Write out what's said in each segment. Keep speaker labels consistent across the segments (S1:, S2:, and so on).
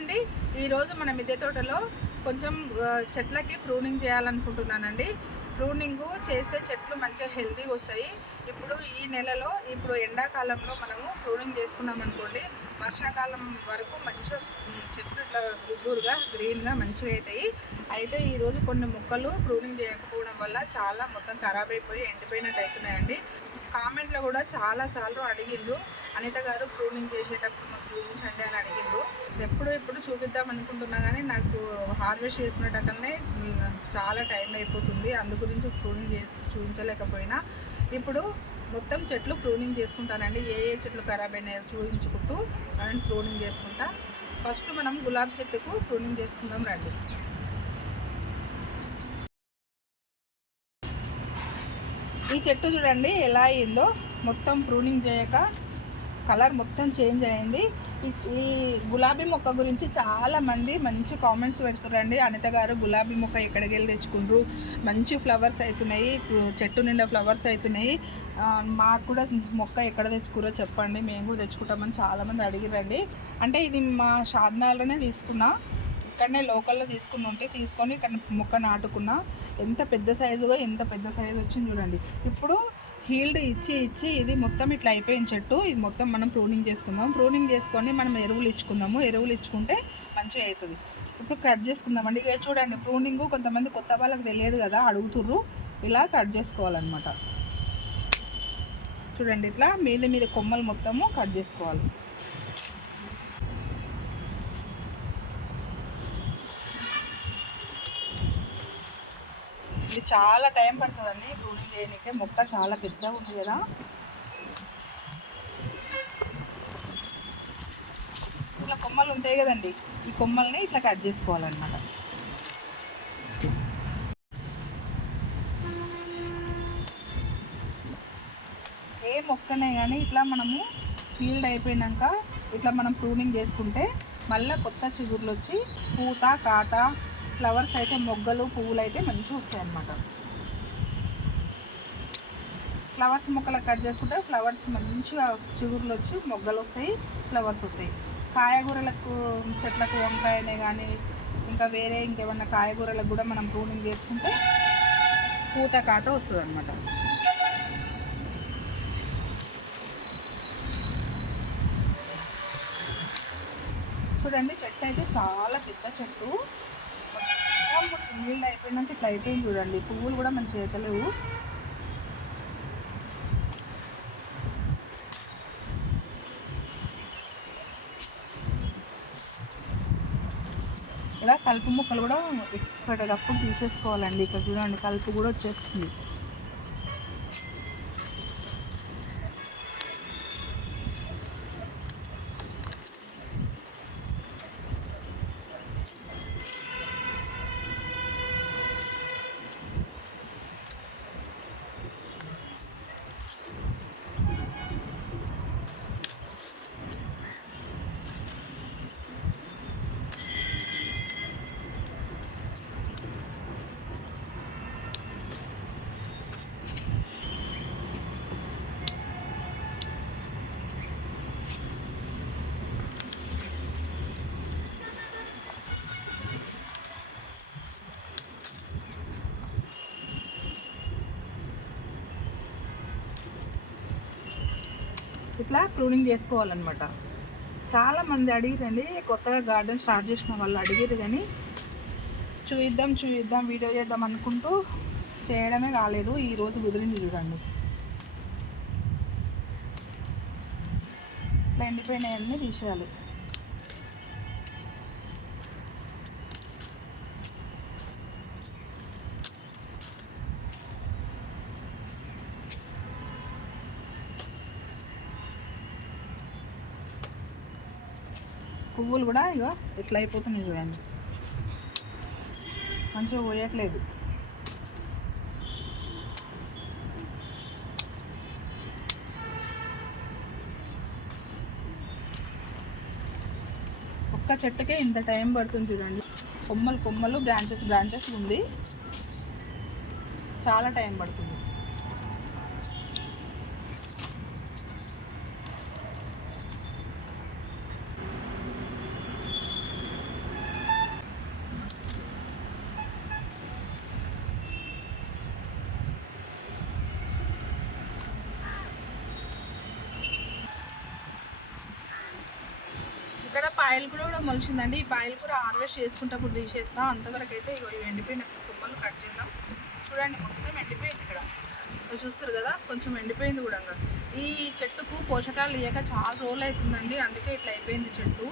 S1: అండి. ఈరోజు మన మిద్దె తోటలో కొంచెం చెట్లకి ప్రూనింగ్ చేయాలనుకుంటున్నానండి. ప్రూనింగ్ చేస్తే చెట్లు మంచిగా హెల్తీగా వస్తాయి. ఇప్పుడు ఈ నెలలో ఇప్పుడు ఎండాకాలంలో మనము ప్రూనింగ్ చేసుకున్నాం అనుకోండి వర్షాకాలం వరకు మంచిగా చెట్లు ఇట్లా గుగ్గురుగా గ్రీన్గా మంచిగా అవుతాయి. అయితే ఈరోజు కొన్ని మొక్కలు ప్రూనింగ్ చేయకపోవడం వల్ల చాలా మొత్తం ఖరాబ్ అయిపోయి ఎండిపోయినట్టు అవుతున్నాయండి. కామెంట్లో కూడా చాలా సార్లు అడిగిండ్రు. అనిత గారు ప్రూనింగ్ చేసేటప్పుడు మాకు చూపించండి అని అడిగిండ్రు. ఎప్పుడు ఎప్పుడు చూపిద్దాం అనుకుంటున్నా కానీ నాకు హార్వెస్ట్ చేసుకునేటక్కడనే చాలా టైం అయిపోతుంది. అందు గురించి ప్రూనింగ్ చే చూపించలేకపోయినా. ఇప్పుడు మొత్తం చెట్లు ప్రూనింగ్ చేసుకుంటానండి. ఏ ఏ చెట్లు ఖరాబ్ అయినాయో చూపించుకుంటూ నేను ప్రూనింగ్ చేసుకుంటా. ఫస్ట్ మనం గులాబీ చెట్టుకు ప్రూనింగ్ చేసుకుందాం రండి. ఈ చెట్టు చూడండి ఎలా అయిందో. మొత్తం ప్రూనింగ్ చేయక కలర్ మొత్తం చేంజ్ అయింది. ఈ- గులాబీ మొక్క గురించి చాలామంది మంచి కామెంట్స్ పెడుతున్నారండి అనిత గారు గులాబీ మొక్క ఎక్కడికి వెళ్ళి తెచ్చుకుండ్రు? మంచి ఫ్లవర్స్ అవుతున్నాయి చెట్టు నిండా ఫ్లవర్స్ అవుతున్నాయి మాకు కూడా మొక్క ఎక్కడ తెచ్చుకురో చెప్పండి. మేము కూడా తెచ్చుకుంటామని చాలామంది అడిగిరండి అంటే ఇది మా షాద్నాలోనే తీసుకున్నా. ఇక్కడనే లోకల్లో తీసుకుని ఉంటే తీసుకొని ఇక్కడ మొక్క నాటుకున్నా ఎంత పెద్ద సైజుగా ఎంత పెద్ద సైజు వచ్చింది చూడండి. ఇప్పుడు హీల్డ్ ఇచ్చి ఇచ్చి ఇది మొత్తం ఇట్లా అయిపోయిన చెట్టు. ఇది మొత్తం మనం ప్రూనింగ్ చేసుకుందాం. ప్రూనింగ్ చేసుకొని మనం ఎరువులు ఇచ్చుకుందాము. ఎరువులు ఇచ్చుకుంటే మంచిగా అవుతుంది. ఇప్పుడు కట్ చేసుకుందామండి. ఇక చూడండి ప్రూనింగ్ కొంతమంది కొత్త వాళ్ళకి తెలియదు కదా అడుగుతుర్రు. ఇలా కట్ చేసుకోవాలన్నమాట. చూడండి ఇట్లా మీద మీద కొమ్మలు మొత్తము కట్ చేసుకోవాలి. ఇది చాలా టైం పడుతుందండి. ప్రూనింగ్ చేయడానికి మొక్క చాలా పెద్దగా ఉంది కదా. ఇట్లా కొమ్మలు ఉంటాయి కదండి. ఈ కొమ్మల్ని ఇట్లా కట్ చేసుకోవాలన్నమాట. ఏ మొక్కనే కానీ ఇట్లా మనము ఫీల్డ్ అయిపోయినాక ఇట్లా మనం ప్రూనింగ్ చేసుకుంటే మళ్ళీ కొత్త చిగుర్లు వచ్చి పూత కాత ఫ్లవర్స్ అయితే మొగ్గలు పువ్వులు అయితే మంచిగా వస్తాయి అన్నమాట ఫ్లవర్స్ మొక్కలు కట్ చేసుకుంటే ఫ్లవర్స్ మంచిగా చిగుర్లు వచ్చి మొగ్గలు వస్తాయి ఫ్లవర్స్ వస్తాయి. కాయగూరలకు చెట్లకు వంకాయనే కానీ ఇంకా వేరే ఇంకేమన్నా కాయగూరలకు కూడా మనం ప్రూనింగ్ చేసుకుంటే పూత కాత వస్తుంది అనమాట చూడండి చెట్టు అయితే చాలా పెద్ద చెట్టు. మొత్తం నీళ్ళు అయిపోయినాక ఇట్లా అయిపోయింది చూడండి. పువ్వులు కూడా మంచిగా అవుతలేవు ఇలా కలుపు ముక్కలు కూడా ఇప్పటికప్పుడు తీసేసుకోవాలండి. ఇక్కడ చూడండి కలుపు కూడా వచ్చేస్తుంది. ఇట్లా ప్రూనింగ్ చేసుకోవాలన్నమాట. చాలా మంది అడిగిరండి కొత్తగా గార్డెన్ స్టార్ట్ చేసిన వాళ్ళు అడిగారు కానీ చూయిద్దాం చూయిద్దాం వీడియో చేద్దాం అనుకుంటూ చేయడమే కాలేదు. ఈరోజు కుదిరింది చూడండి. ఇట్లా ఎండిపోయినాయన్నీ తీసేయాలి. పువ్వులు కూడా ఇగో ఇట్లా అయిపోతున్నాయి చూడండి. మంచిగా పోయట్లేదు. ఒక్క చెట్టుకే ఇంత టైం పడుతుంది చూడండి. కొమ్మలు కొమ్మలు బ్రాంచెస్ బ్రాంచెస్ ఉంది. చాలా టైం పడుతుంది. పాయలు కూడా మొలిచిందండి. ఈ పాయలు కూడా హార్వెస్ట్ చేసుకుంటప్పుడు తీసేస్తాం. అంతవరకు అయితే ఇగో ఇవి ఎండిపోయిన కొమ్మలు కట్ చేద్దాం. చూడండి మొత్తం ఎండిపోయింది ఇక్కడ. చూస్తారు కదా కొంచెం ఎండిపోయింది కూడా ఈ చెట్టుకు పోషకాలు ఇయ్యక చాలా రోజులు అవుతుందండి అందుకే ఇట్లా అయిపోయింది చెట్టు.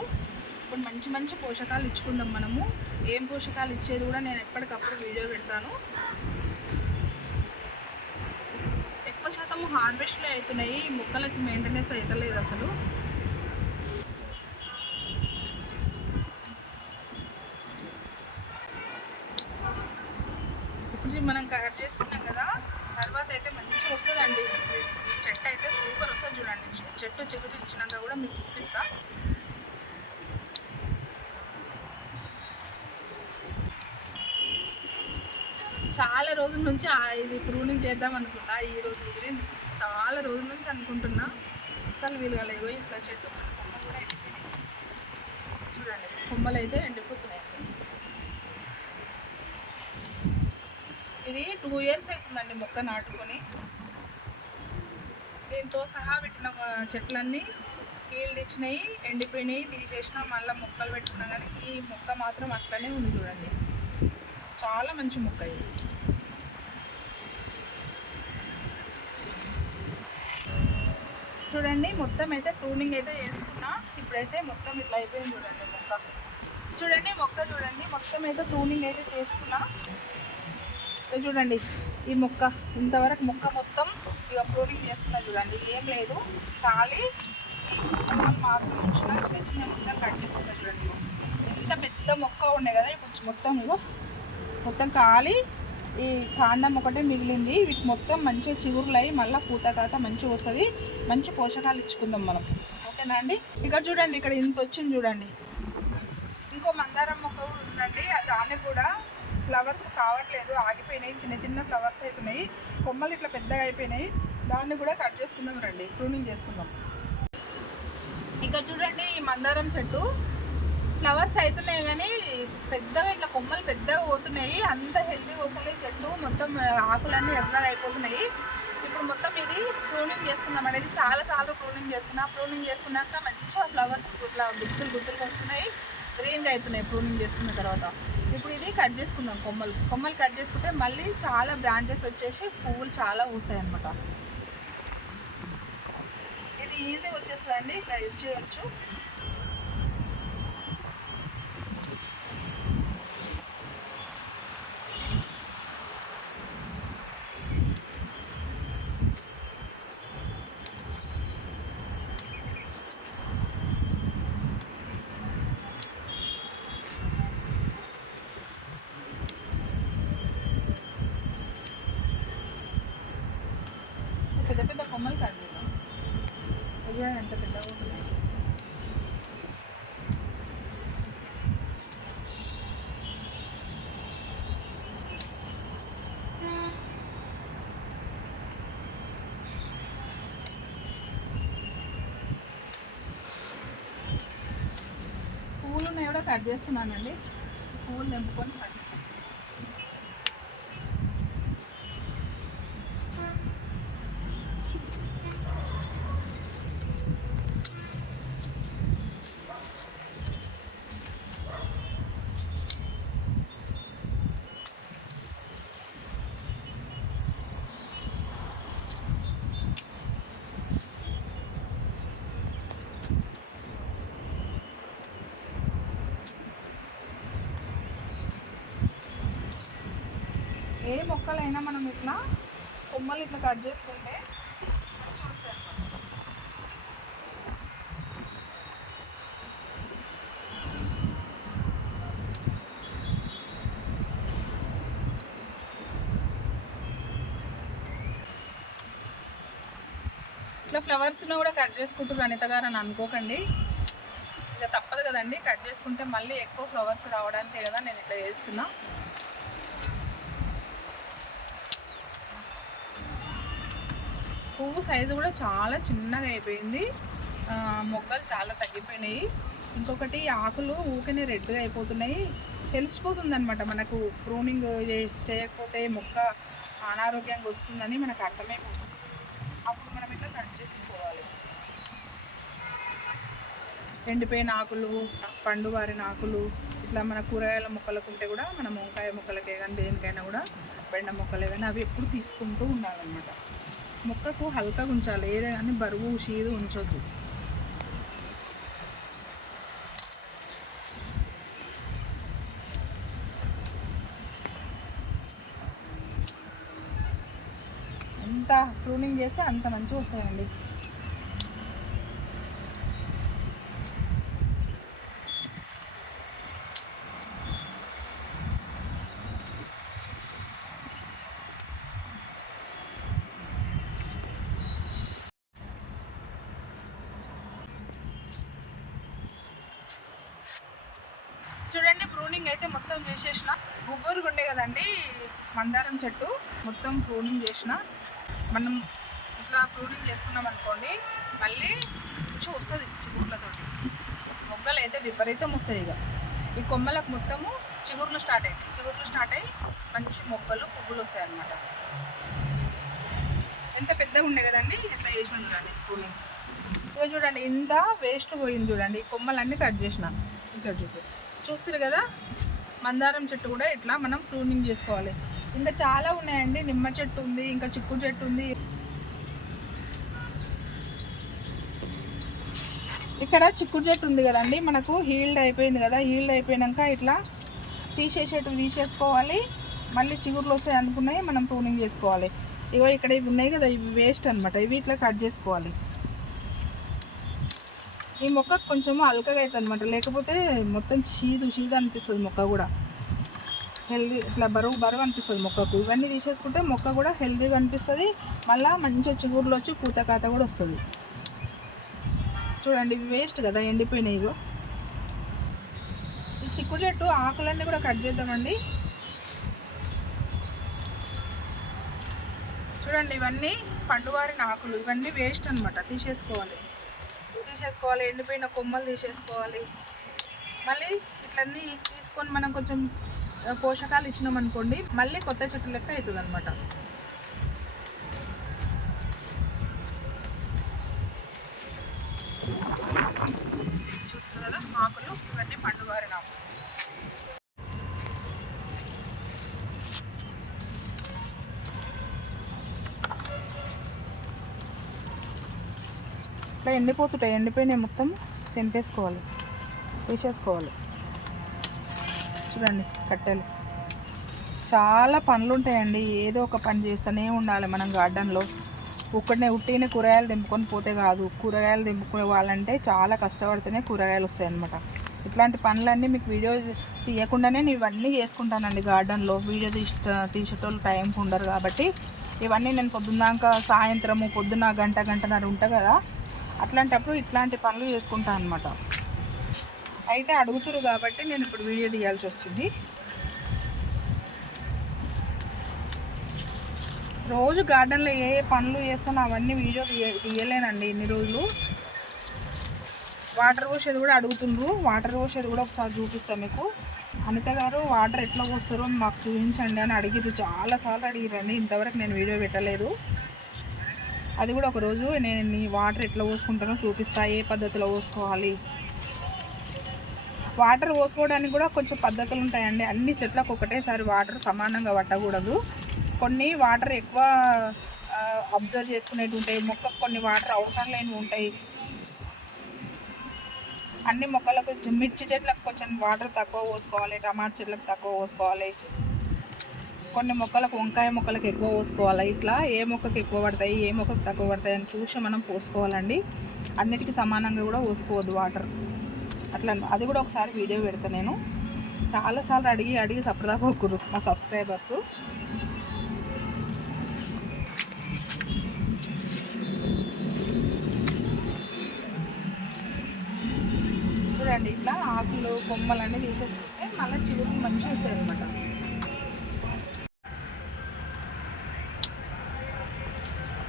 S1: ఇప్పుడు మంచి మంచి పోషకాలు ఇచ్చుకుందాం మనము. ఏం పోషకాలు ఇచ్చేది కూడా నేను ఎప్పటికప్పుడు వీడియో పెడతాను. ఎక్కువ శాతం హార్వెస్ట్లో అవుతున్నాయి. ఈ మొక్కలకి మెయింటెనెన్స్ అవుతలేదు అసలు. ఇప్పుడు ఇది మనం కట్ చేసుకున్నాం కదా తర్వాత అయితే మంచిగా వస్తుందండి. చెట్టు అయితే సూపర్ వస్తుంది చూడండి. చెట్టు చిగురు ఇచ్చినాక కూడా మీకు చూపిస్తా. చాలా రోజుల నుంచి ఇది ప్రూనింగ్ చేద్దాం అనుకున్నా ఈ రోజు కుదిరింది చాలా రోజుల నుంచి అనుకుంటున్నా. అస్సలు వీలు కాలేదు ఇట్లా చెట్టు కొమ్మలు కూడా ఎండిపోయినాయి చూడండి కొమ్మలు అయితే ఎండిపోతుంది ఇది టూ ఇయర్స్ అవుతుందండి మొక్క నాటుకొని. దీంతో సహా పెట్టిన చెట్లన్నీ కీళ్ళు ఇచ్చినాయి ఎండిపోయినాయి తీసేసిన మళ్ళీ మొక్కలు పెట్టుకున్నా కానీ ఈ మొక్క మాత్రం అట్లనే ఉంది చూడండి. చాలా మంచి మొక్క ఇది. చూడండి మొత్తం అయితే ప్రూనింగ్ అయితే చేసుకున్నా. ఇప్పుడైతే మొత్తం ఇట్లా అయిపోయింది చూడండి మొక్క. చూడండి మొక్క చూడండి. మొత్తం అయితే ప్రూనింగ్ అయితే చేసుకున్నా. చూడండి ఈ మొక్క ఇంతవరకు మొక్క మొత్తం ఇక ప్రూనింగ్ చేసుకున్నా చూడండి. ఏం లేదు ఖాళీ. ఈ మాత్రం వచ్చిన చిన్న చిన్న మొత్తం కట్ చేసుకున్నా చూడండి. ఎంత పెద్ద మొక్క ఉండే కదా ఇప్పుడు మొత్తం ఇగో మొత్తం ఖాళీ. ఈ కాండం ఒకటే మిగిలింది. వీటి మొత్తం మంచిగా చిగురులు అయ్యి మళ్ళీ పూత కాత మంచిగా వస్తుంది. మంచి పోషకాలు ఇచ్చుకుందాం మనం. ఓకేనా అండి? ఇక్కడ చూడండి ఇక్కడ ఇంత వచ్చింది చూడండి. ఇంకో మందారం మొక్క కూడా ఉందండి. దాన్ని కూడా ఫ్లవర్స్ కావట్లేదు ఆగిపోయినాయి. చిన్న చిన్న ఫ్లవర్స్ అవుతున్నాయి కొమ్మలు ఇట్లా పెద్దగా అయిపోయినాయి. దాన్ని కూడా కట్ చేసుకుందాం రండి. ప్రూనింగ్ చేసుకుందాం. ఇక్కడ చూడండి ఈ మందారం చెట్టు. ఫ్లవర్స్ అవుతున్నాయి కానీ పెద్దగా ఇట్లా కొమ్మలు పెద్దగా పోతున్నాయి. అంత హెల్తీగా వస్తున్నాయి చెట్టు. మొత్తం ఆకులన్నీ ఎర్రగా అయిపోతున్నాయి. ఇప్పుడు మొత్తం ఇది ప్రూనింగ్ చేసుకుందాం అనేది చాలా సార్లు ప్రూనింగ్ చేసుకున్నా. ప్రూనింగ్ చేసుకున్నాక మంచిగా ఫ్లవర్స్ ఇట్లా గుత్తులు గుత్తులు వస్తున్నాయి. గ్రీన్గా అవుతున్నాయి ప్రూనింగ్ చేసుకున్న తర్వాత. ఇప్పుడు ఇది కట్ చేసుకుందాం కొమ్మలు. కొమ్మలు కట్ చేసుకుంటే మళ్ళీ చాలా బ్రాంచెస్ వచ్చేసి పువ్వులు చాలా పూస్తాయి అనమాట ఇది ఈజీ వచ్చేస్తుందండి. ఇట్లా ఇచ్చేయచ్చు పెద్ద పెద్ద కొమ్మలు కట్ చేద్దాం. అవి ఎంత పెద్దగా ఉంటుంది పూలు ఉన్నాయి కూడా కట్ చేస్తున్నానండి. పూలు తెంపుకొని కట్ చేస్తాను. ఏ మొక్కలైనా మనం ఇట్లా కొమ్మలు ఇట్లా కట్ చేసుకుంటే ఇట్లా ఫ్లవర్స్ను కూడా కట్ చేసుకుంటారు అనిత గారు అని అనుకోకండి. ఇక తప్పదు కదండి కట్ చేసుకుంటే మళ్ళీ ఎక్కువ ఫ్లవర్స్ రావడానికి కదా నేను ఇట్లా చేస్తున్నా. పువ్వు సైజు కూడా చాలా చిన్నగా అయిపోయింది. మొక్కలు మొగ్గలు చాలా తగ్గిపోయినాయి. ఇంకొకటి ఆకులు ఊకనే రెడ్గా అయిపోతున్నాయి. తెలిసిపోతుంది అనమాట మనకు ప్రూనింగ్ చేయకపోతే మొక్క అనారోగ్యంగా వస్తుందని మనకు అర్థమైపోతుంది. అప్పుడు మనం ఇట్లా కట్ చేసుకోవాలి? ఎండిపోయిన ఆకులు పండువారిన ఆకులు ఇట్లా మన కూరగాయల మొక్కలకు ఉంటే కూడా మనం వంకాయ మొక్కలకే కానీ దేనికైనా కూడా బెండ మొక్కలే కానీ అవి ఎప్పుడు తీసుకుంటూ ఉండాలన్నమాట. మొక్కకు హల్కగా ఉంచాలి ఏదే కానీ బరువు షీదు ఉంచొద్దు. ఎంత ప్రూనింగ్ చేస్తే అంత మంచిగా వస్తాయండి. చూడండి ప్రూనింగ్ అయితే మొత్తం చేసేసిన. గుబ్బూరు ఉండే కదండి మందారం చెట్టు. మొత్తం ప్రూనింగ్ చేసిన. మనం ఇట్లా ప్రూనింగ్ చేసుకున్నాం అనుకోండి మళ్ళీ మంచిగా వస్తుంది చిగుర్లతోటి. మొగ్గలు అయితే విపరీతం వస్తాయి ఇక. ఈ కొమ్మలకు మొత్తము చిగుర్లు స్టార్ట్ అవుతాయి చిగుర్లు స్టార్ట్ అయ్యి మంచి మొగ్గలు పువ్వులు వస్తాయి అన్నమాట. ఎంత పెద్దగా ఉండే కదండి ఇట్లా చేసిన చూడండి ప్రూనింగ్ ఇక చూడండి ఇంత వేస్ట్ పోయింది చూడండి ఈ కొమ్మలన్నీ కట్ చేసిన. ఇక్కడ చూపి చూస్తారు కదా? మందారం చెట్టు కూడా ఇట్లా మనం ప్రూనింగ్ చేసుకోవాలి. ఇంకా చాలా ఉన్నాయండి. నిమ్మ చెట్టు ఉంది ఇంకా చిక్కు చెట్టు ఉంది. ఇక్కడ చిక్కు చెట్టు ఉంది కదండి. మనకు హీల్డ్ అయిపోయింది కదా. హీల్డ్ అయిపోయాక ఇట్లా తీసేసేటు తీసేసుకోవాలి. మళ్ళీ చిగుర్లు వస్తాయి అనుకున్నాయి మనం ప్రూనింగ్ చేసుకోవాలి. ఇగో ఇక్కడ ఇవి ఉన్నాయి కదా ఇవి వేస్ట్ అనమాట ఇవి ఇట్లా కట్ చేసుకోవాలి. ఈ మొక్క కొంచెం అల్కగా అవుతుంది అనమాట లేకపోతే మొత్తం చీదు చీదు అనిపిస్తుంది మొక్క కూడా. హెల్దీ ఇట్లా బరువు బరువు అనిపిస్తుంది మొక్కకు. ఇవన్నీ తీసేసుకుంటే మొక్క కూడా హెల్దీగా అనిపిస్తుంది. మళ్ళీ మంచిగా చిగురులో వచ్చి పూత కాత కూడా వస్తుంది. చూడండి ఇవి వేస్ట్ కదా ఎండిపోయినాయి ఈ చిక్కుడు చెట్టు ఆకులన్నీ కూడా కట్ చేద్దామండి. చూడండి ఇవన్నీ పండువారిన ఆకులు. ఇవన్నీ వేస్ట్ అనమాట తీసేసుకోవాలి. తీసేసుకోవాలి ఎండిపోయిన కొమ్మలు తీసేసుకోవాలి. మళ్ళీ ఇట్లన్నీ తీసుకొని మనం కొంచెం పోషకాలు ఇచ్చినాం అనుకోండి మళ్ళీ కొత్త చెట్టు లెక్క అవుతుంది అనమాట చూస్తారు కదా ఆకులు ఇవన్నీ పండుగారినాము ఇట్లా ఎండిపోతుంటాయి. ఎండిపోయినాయి మొత్తం తెంపేసుకోవాలి. వేసేసుకోవాలి చూడండి కట్టెలు. చాలా పనులు ఉంటాయండి. ఏదో ఒక పని చేస్తూనే ఉండాలి మనం గార్డెన్లో. ఒక్కడనే ఉట్టినే కూరగాయలు తెంపుకొని పోతే కాదు. కూరగాయలు తెంపుకోవాలంటే చాలా కష్టపడితేనే కూరగాయలు వస్తాయి అనమాట ఇట్లాంటి పనులన్నీ మీకు వీడియో తీయకుండానే నేను ఇవన్నీ చేసుకుంటానండి గార్డెన్లో. వీడియో తీసి తీసేటోళ్ళు టైంకి ఉండరు కాబట్టి. ఇవన్నీ నేను పొద్దున్నాక సాయంత్రము పొద్దున్న గంట గంటన్నర ఉంటా కదా. అట్లాంటప్పుడు ఇట్లాంటి పనులు చేసుకుంటాను అనమాట అయితే అడుగుతురు కాబట్టి నేను ఇప్పుడు వీడియో తీయాల్సి వచ్చింది. రోజు గార్డెన్లో ఏ ఏ పనులు చేస్తానో అవన్నీ వీడియో తీయ తీయలేనండి ఇన్ని రోజులు. వాటర్ పోసేది కూడా అడుగుతుండ్రు. వాటర్ పోసేది కూడా ఒకసారి చూపిస్తాను మీకు. అనిత గారు వాటర్ ఎట్లా పోస్తారో మాకు చూపించండి అని అడిగిర్రు. చాలాసార్లు అడిగిరండి ఇంతవరకు నేను వీడియో పెట్టలేదు. అది కూడా ఒకరోజు నేను వాటర్ ఎట్లా పోసుకుంటానో చూపిస్తా ఏ పద్ధతిలో పోసుకోవాలి. వాటర్ పోసుకోవడానికి కూడా కొంచెం పద్ధతులు ఉంటాయండి. అన్ని చెట్లకు ఒకటేసారి వాటర్ సమానంగా పట్టకూడదు. కొన్ని వాటర్ ఎక్కువ అబ్జర్వ్ చేసుకునేవి ఉంటాయి. మొక్కకు కొన్ని వాటర్ అవసరం లేనివి ఉంటాయి. అన్ని మొక్కలకు మిర్చి చెట్లకు కొంచెం వాటర్ తక్కువ పోసుకోవాలి టమాటా చెట్లకు తక్కువ పోసుకోవాలి. కొన్ని మొక్కలకు వంకాయ మొక్కలకు ఎక్కువ పోసుకోవాలి? ఇట్లా ఏ మొక్కకు ఎక్కువ పడతాయి? ఏ మొక్కకు తక్కువ పడతాయి? అని చూసి మనం పోసుకోవాలండి. అన్నిటికీ సమానంగా కూడా పోసుకోవద్దు వాటర్. అట్లా అది కూడా ఒకసారి వీడియో పెడతా నేను. చాలాసార్లు అడిగి అడిగి సపరదాకా ఒక్కరు మా సబ్స్క్రైబర్స్. చూడండి ఇట్లా ఆకులు కొమ్మలన్నీ తీసేసుకుంటే మళ్ళీ చిగురు మంచిగా వస్తాయి అనమాట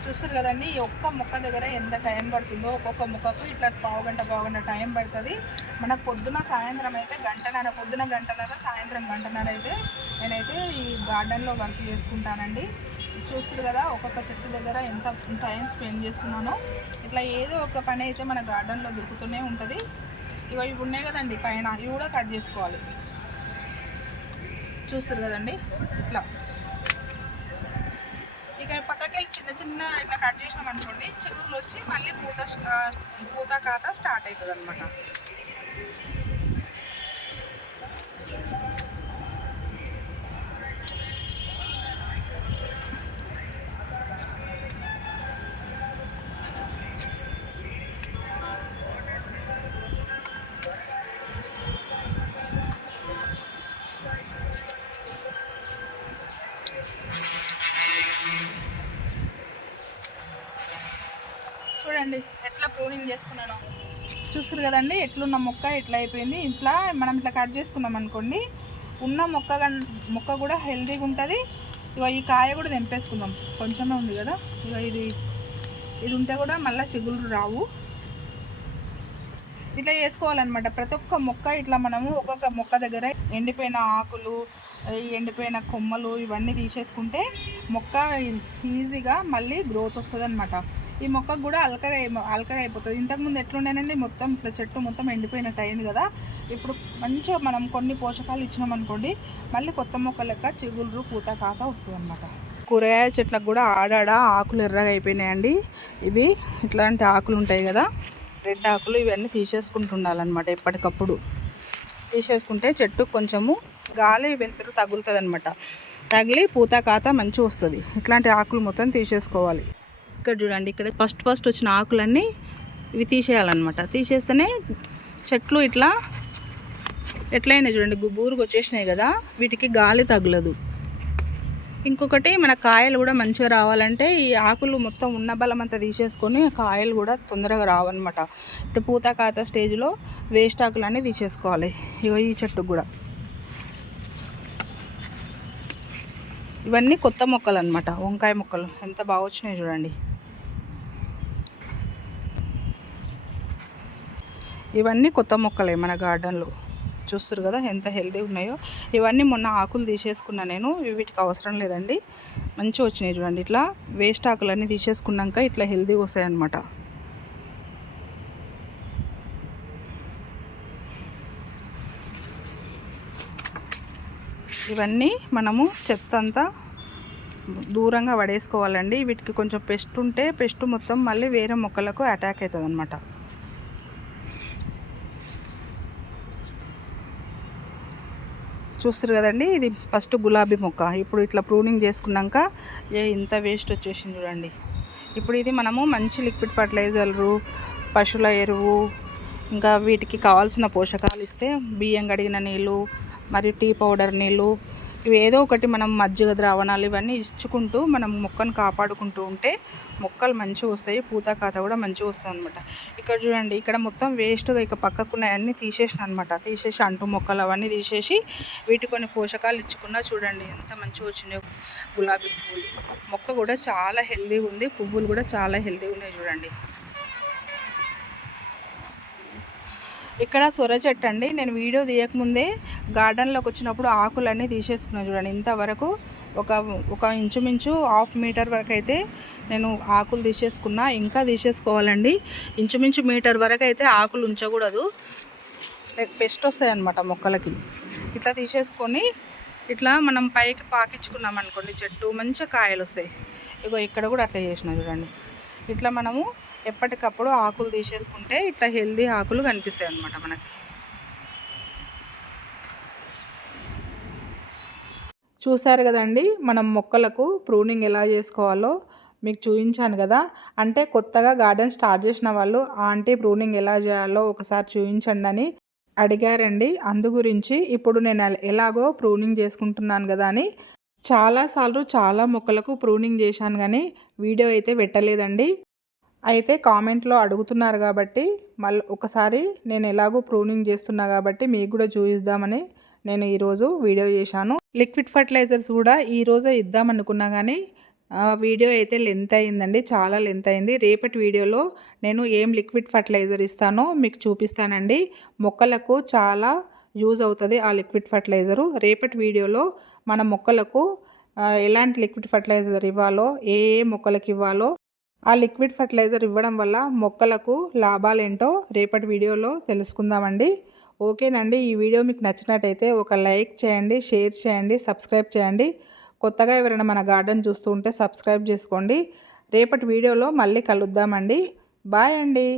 S1: చూస్తారు కదండి ఈ ఒక్క మొక్క దగ్గర ఎంత టైం పడుతుందో ఒక్కొక్క మొక్కకు ఇట్లా పావు గంట పావు గంట టైం పడుతుంది. మనకు పొద్దున సాయంత్రం అయితే గంటన్నర పొద్దున గంటన్నర సాయంత్రం గంటన్నర అయితే నేనైతే ఈ గార్డెన్లో వర్క్ చేసుకుంటానండి. చూస్తారు కదా ఒక్కొక్క చెట్టు దగ్గర ఎంత టైం స్పెండ్ చేస్తున్నానో. ఇట్లా ఏదో ఒక పని అయితే మన గార్డెన్లో దొరుకుతూనే ఉంటుంది. ఇవి ఇవి ఉన్నాయి కదండి పైన ఇవి కూడా కట్ చేసుకోవాలి. చూస్తారు కదండి ఇట్లా. ఇక పక్క చిన్న చిన్న ఇట్లా కట్ చేసినాం అనుకోండి చిగురులు వచ్చి మళ్ళీ పూత పూత ఖాతా స్టార్ట్ అవుతుంది అనమాట కదండి ఎట్లున్న మొక్క ఎట్లా అయిపోయింది? ఇట్లా మనం ఇట్లా కట్ చేసుకున్నాం అనుకోండి ఉన్న మొక్క మొక్క కూడా హెల్దీగా ఉంటుంది. ఇక ఈ కాయ కూడా తెంపేసుకుందాం. కొంచెమే ఉంది కదా. ఇక ఇది ఇది ఉంటే కూడా మళ్ళీ చిగులు రావు. ఇట్లా చేసుకోవాలన్నమాట. ప్రతి ఒక్క మొక్క ఇట్లా మనము ఒక్కొక్క మొక్క దగ్గర ఎండిపోయిన ఆకులు ఎండిపోయిన కొమ్మలు ఇవన్నీ తీసేసుకుంటే మొక్క ఈజీగా మళ్ళీ గ్రోత్ వస్తుంది అనమాట ఈ మొక్కకు కూడా అలకగా అయి- అలకగా అయిపోతుంది. ఇంతకుముందు ఎట్లుండేనండి? మొత్తం ఇట్లా చెట్టు మొత్తం ఎండిపోయినట్టు అయింది కదా. ఇప్పుడు మంచిగా మనం కొన్ని పోషకాలు ఇచ్చినాం అనుకోండి మళ్ళీ కొత్త మొక్క లెక్క చిగుళ్ళు పూత కాత వస్తుంది అనమాట కూరగాయ చెట్లకు కూడా ఆడాడ ఆకులు ఎర్రగా అయిపోయినాయండి. ఇవి ఇట్లాంటి ఆకులు ఉంటాయి కదా. రెడ్ ఆకులు ఇవన్నీ తీసేసుకుంటుండాలన్నమాట ఎప్పటికప్పుడు. తీసేసుకుంటే చెట్టు కొంచెము గాలి వెలుతురు తగులుతుంది అనమాట తగిలి పూత కాత మంచిగా వస్తుంది. ఇట్లాంటి ఆకులు మొత్తం తీసేసుకోవాలి. ఇక్కడ చూడండి ఇక్కడ ఫస్ట్ ఫస్ట్ వచ్చిన ఆకులన్నీ ఇవి తీసేయాలన్నమాట. తీసేస్తేనే చెట్లు ఇట్లా ఎట్లయినా చూడండి గుబూరుకు వచ్చేసినాయి కదా వీటికి గాలి తగలదు. ఇంకొకటి మన కాయలు కూడా మంచిగా రావాలంటే ఈ ఆకులు మొత్తం ఉన్న బలం అంతా తీసేసుకొని కాయలు కూడా తొందరగా రావన్నమాట. ఇప్పుడు పూత కాత స్టేజ్లో వేస్ట్ ఆకులన్నీ తీసేసుకోవాలి. ఇగో ఈ చెట్టుకు కూడా. ఇవన్నీ కొత్త మొక్కలు అనమాట వంకాయ మొక్కలు. ఎంత బాగా వచ్చినాయి చూడండి. ఇవన్నీ కొత్త మొక్కలే మన గార్డెన్లో. చూస్తారు కదా ఎంత హెల్తీ ఉన్నాయో. ఇవన్నీ మొన్న ఆకులు తీసేసుకున్నా నేను వీటికి అవసరం లేదండి. మంచిగా వచ్చినాయి చూడండి ఇట్లా. వేస్ట్ ఆకులన్నీ తీసేసుకున్నాక ఇట్లా హెల్తీగా వస్తాయి అన్నమాట ఇవన్నీ మనము చెత్త అంతా దూరంగా పడేసుకోవాలండి. వీటికి కొంచెం పెస్ట్ ఉంటే పెస్ట్ మొత్తం మళ్ళీ వేరే మొక్కలకు అటాక్ అవుతుంది అనమాట చూస్తారు కదండి ఇది ఫస్ట్ గులాబీ మొక్క. ఇప్పుడు ఇట్లా ప్రూనింగ్ చేసుకున్నాక ఏ ఇంత వేస్ట్ వచ్చేసింది చూడండి. ఇప్పుడు ఇది మనము మంచి లిక్విడ్ ఫర్టిలైజర్లు పశువుల ఎరువు ఇంకా వీటికి కావాల్సిన పోషకాలు ఇస్తే బియ్యం కడిగిన నీళ్ళు మరియు టీ పౌడర్ నీళ్ళు ఏదో ఒకటి మనం మజ్జిగ ద్రావణాలు ఇవన్నీ ఇచ్చుకుంటూ మనం మొక్కను కాపాడుకుంటూ ఉంటే మొక్కలు మంచిగా వస్తాయి పూత కాత కూడా మంచిగా వస్తుంది అనమాట ఇక్కడ చూడండి ఇక్కడ మొత్తం వేస్ట్గా ఇక పక్కకున్నాయన్నీ తీసేసిన అనమాట తీసేసి అంటు మొక్కలు అవన్నీ తీసేసి వీటి కొన్ని పోషకాలు ఇచ్చుకున్నా చూడండి ఎంత మంచిగా వచ్చినాయి. గులాబీ పువ్వులు. మొక్క కూడా చాలా హెల్తీగా ఉంది పువ్వులు కూడా చాలా హెల్తీగా ఉన్నాయి చూడండి. ఇక్కడ సొర చెట్టు అండి. నేను వీడియో తీయకముందే గార్డెన్లోకి వచ్చినప్పుడు ఆకులన్నీ తీసేసుకున్నాను చూడండి. ఇంతవరకు ఒక ఒక ఇంచుమించు హాఫ్ మీటర్ వరకు అయితే నేను ఆకులు తీసేసుకున్నా. ఇంకా తీసేసుకోవాలండి. ఇంచుమించు మీటర్ వరకు అయితే ఆకులు ఉంచకూడదు. పెస్ట్ వస్తాయి అన్నమాట మొక్కలకి. ఇట్లా తీసేసుకొని ఇట్లా మనం పైకి పాకించుకున్నాం అనుకోండి చెట్టు మంచిగా కాయలు వస్తాయి. ఇగో ఇక్కడ కూడా అట్లా చేసిన చూడండి. ఇట్లా మనము ఎప్పటికప్పుడు ఆకులు తీసేసుకుంటే ఇట్లా హెల్దీ ఆకులు కనిపిస్తాయి అన్నమాట మనకి. చూసారు కదండి మనం మొక్కలకు ప్రూనింగ్ ఎలా చేసుకోవాలో మీకు చూపించాను కదా. అంటే కొత్తగా గార్డెన్ స్టార్ట్ చేసిన వాళ్ళు ఆంటీ ప్రూనింగ్ ఎలా చేయాలో ఒకసారి చూపించండి అని అడిగారండి. అందు గురించి ఇప్పుడు నేను ఎలాగో ప్రూనింగ్ చేసుకుంటున్నాను కదా అని చాలాసార్లు చాలా మొక్కలకు ప్రూనింగ్ చేశాను కానీ వీడియో అయితే పెట్టలేదండి. అయితే కామెంట్లో అడుగుతున్నారు కాబట్టి మళ్ళీ ఒకసారి నేను ఎలాగో ప్రూనింగ్ చేస్తున్నా కాబట్టి మీకు కూడా చూపిద్దామని నేను ఈరోజు వీడియో చేశాను. లిక్విడ్ ఫర్టిలైజర్స్ కూడా ఈరోజే ఇద్దామనుకున్నా కానీ వీడియో అయితే లెంత్ అయిందండి చాలా లెంత్ అయింది. రేపటి వీడియోలో నేను ఏం లిక్విడ్ ఫర్టిలైజర్ ఇస్తానో మీకు చూపిస్తానండి. మొక్కలకు చాలా యూజ్ అవుతుంది ఆ లిక్విడ్ ఫర్టిలైజరు. రేపటి వీడియోలో మన మొక్కలకు ఎలాంటి లిక్విడ్ ఫర్టిలైజర్ ఇవ్వాలో ఏ ఏ మొక్కలకు ఇవ్వాలో ఆ లిక్విడ్ ఫర్టిలైజర్ ఇవ్వడం వల్ల మొక్కలకు లాభాలేంటో రేపటి వీడియోలో తెలుసుకుందామండి. ఓకేనండి ఈ వీడియో మీకు నచ్చినట్టయితే ఒక లైక్ చేయండి షేర్ చేయండి సబ్స్క్రైబ్ చేయండి. కొత్తగా ఎవరైనా మన గార్డెన్ చూస్తూ ఉంటే సబ్స్క్రైబ్ చేసుకోండి. రేపటి వీడియోలో మళ్ళీ కలుద్దామండి. బాయ్ అండి.